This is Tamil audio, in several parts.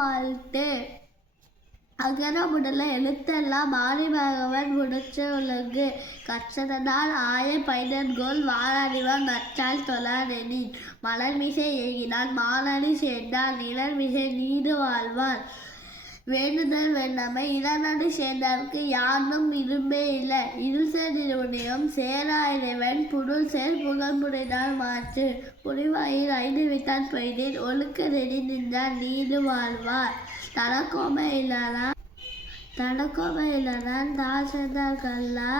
வாழ்த்து. அகர முதல எழுத்தெல்லாம் ஆதிபகவன் முடிச்ச உலகு. கற்றதனால் ஆய பைதன்கோள் வாழறிவான் நற்றால் தொழானெனின். மலர்மிசை ஏகினான் மானடி சேர்ந்தான் நிழல்மிசை நீடு வாழ்வான். வேண்டுதல் வேண்டாமை இளநடி சேர்ந்தார்க்கு யானும் இரும்பே இல்லை. இருள்சேர் நிறுவனியம் சேரா இறைவன் புருள் சேர் புகழ்முறைதான் மாற்று. புரிவாயில் ஐந்து விட்டான் பெய்தேன் ஒழுக்க நெறி நின்றான் நீடு வாழ்வார். தனக்கோமை இல்லாதான் தாழ் சேர்ந்தார் கல்லா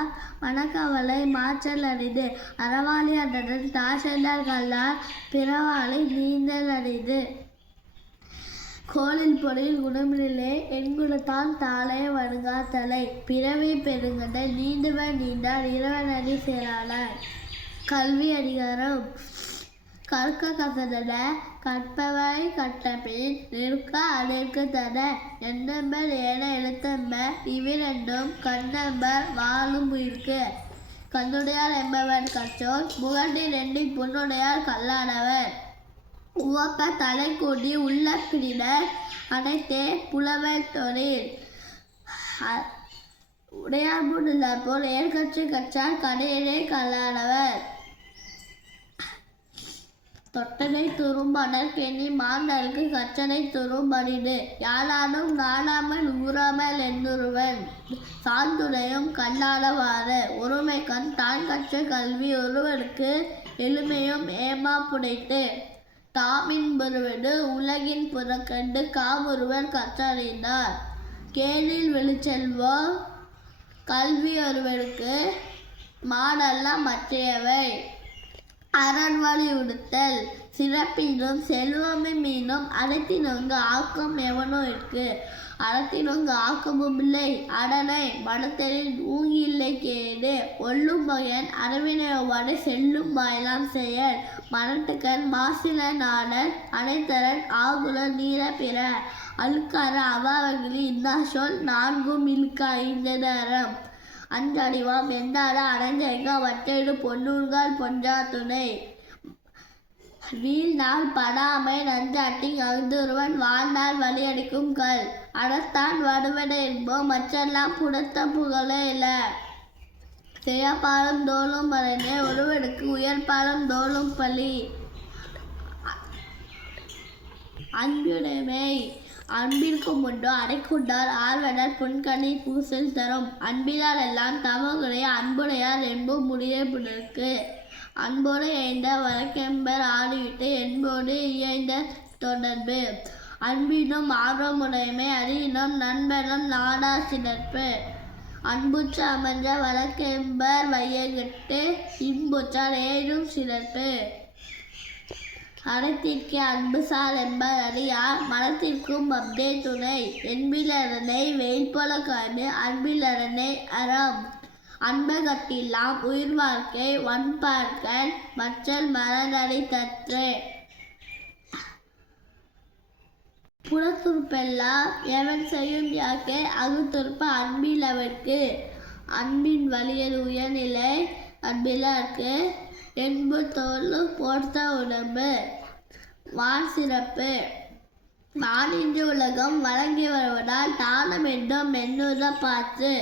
மனக்கவலை மாற்றல் அரிது. அறவாளி அன்றன் தாழ் சேர்ந்தார் கல்லார் பிறவாளி நீந்தல் அரிது. கோளில் பொறியில் குணமிலே எண்குலத்தான் தாளே வணங்கா தலை. பிறவி பெருங்கடை நீண்டுவன் நீண்டார் இறைவனடி சேரானார். கல்வி அதிகாரம். கற்க கசடன கற்பவை கற்றபின் நிற்க அதற்கு தன. எண்ணம்பர் ஏன எழுத்தம்பர் இவ்விரண்டும் கண்ணம்பர் வாழும் உயிர்க்கு. கண்ணுடையார் என்பவர் கற்றோர் முகட்டில் எண்ணி புண்ணுடையார் கல்லானவர். உவப்ப தலை கூடி உள்ள பிரினர் அனைத்தே புலவர் தொழில். உடையார் முன்னில்லார் போல் ஏற்கற்று கற்றார் கடையிலே கல்லானவர். தொட்டனை துரும்பனர் கெண்ணி மாந்தருக்கு கற்றனை துரும்படிது. யானானும் நாணாமல் ஊறாமல் என்னுருவன் சாந்துடையும் கல்லானவாறு. ஒருமை கண் தான் கற்ற கல்வி ஒருவருக்கு எளிமையும் ஏமா புடைத்து. தாமின் பெறுவது உலகின் புறக்கண்டு காமொருவர் கற்றறிந்தார். கேளில் வெளிச்செல்வம் கல்வி ஒருவருக்கு மாடல்ல மற்றையவை. அறன்வழி உடுத்தல் சிறப்பினும் செல்வமை மீனும் அறத்தினொங்கு ஆக்கம் எவனோ இருக்கு. அறத்தினொங்கு ஆக்கமும் இல்லை அடனை மனத்தெளில் ஊங்கில்லை கேடு. ஒல்லும் பகையன் அரவினையோடு செல்லும் வாயலாம் செயல். மனத்துக்கண் மாசில நாடன் அனைத்தரன் ஆகுல நீர பிற. அழுக்கார அவாவகளி இன்னா சொல் நான்கும் இழுக்க ஐந்தரம். அஞ்சடிவாம் என்னாட அடைஞ்சைக்கா வட்டெடு பொன்னூன்கால் பொன்றா துணை. வீழ் நாள் படாமை நஞ்சாட்டி அகுந்தொருவன் வாழ்நாள் வழியடிக்கும் கல். அடத்தான் வடுவன என்போம் மற்றெல்லாம் புடத்த புகழே இல. செயற்பாலும் தோளும் மறைந்தே ஒருவனுக்கு உயர்பாலும் தோளும் பழி. அன்புடைமை அன்பிற்கும் உண்டோ அடைக்குண்டார் ஆர்வனர் புன்கண்ணீர் பூசல் தரும். அன்பிலார் எல்லாம் தமக்குடைய அன்புடையார் என்பும் முடிய புனருக்கு. அன்போடு இயைந்த வழக்கெம்பர் ஆடிவிட்டு என்போடு இயைந்த தொடர்பு. அன்பினும் ஆர்வமுடைமை அறியினும் நண்பனும் நாடா சிறப்பு. அன்புற்ற அமர்ந்த வழக்கெம்பர் வையகட்டு இன்புற்றால் ஏழும் சிறப்பு. அறத்திற்கே அன்புசால் என்பர் அறியார் மனத்திற்கும் அப்தே துணை. என்பிலரனை வெயில்போல காணு அன்பிலரனை அறம். அன்பகத்தில்லாம் உயிர் வாழ்க்கை வன்பார்க்கன் மற்றல் மரநடை தற்று. புறத்துறுப்பெல்லாம் எவன் செய்யும் யாக்கை அகுத்துறுப்பு அன்பில் அவர்க்கு. அன்பின் வலியது உயர்நிலை அன்பிலார்க்கு. என்பு தோல் போர்த்த உடம்பு. வான் சிறப்பு. வானின்று உலகம் வழங்கி வருவதால் தானம் என்றும் மென்னுற பாற்று.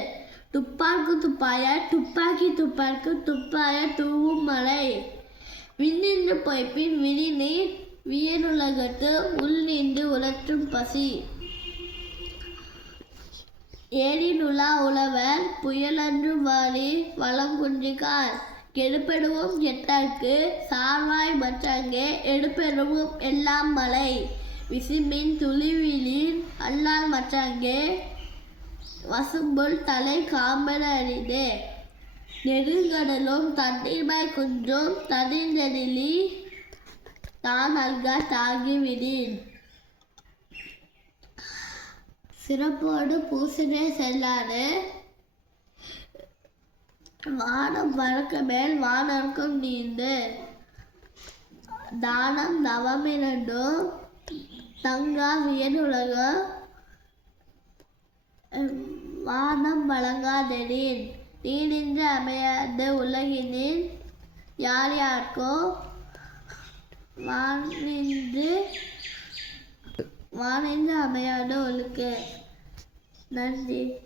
துப்பார்க்கு துப்பாயார் துப்பாக்கி துப்பார்க்கு துப்பாயார் தூவும் மலை. விண்ணின்று பொய்ப்பின் விரிநீர் வியனுலகத்து உள் நின்று உலற்றும் பசி. ஏரினுலா உழவர் புயலன்று வாரி வளங்குன்றிகார். கெடுப்பெடுவோம் கெட்டார்க்கு சார்வாய் மற்றங்கே எடுப்பெடுவோம் எல்லாம் மலை. விசும்பின் துளிவிலின் அல்லால் மற்றங்கே வசும்புல் தலை காம்பன அரிது. நெடுங்கடலும் தண்ணீர்மாய் குன்றும் தனிந்தெழிலி தான் அல்கா தாகிவிடின். சிறப்போடு பூசனே செல்லாது வானம் வழக்க மேல் வானர்க்கும் நீந்து. தானம் நவமிரண்டும் தங்கா வியனுலகம் வானம் வழங்காதெனின். நீனின்று அமையாது உலகினில் யார் யார்க்கோ வானின்று வானின்று அமையாத ஒழுக்கு. நன்றி.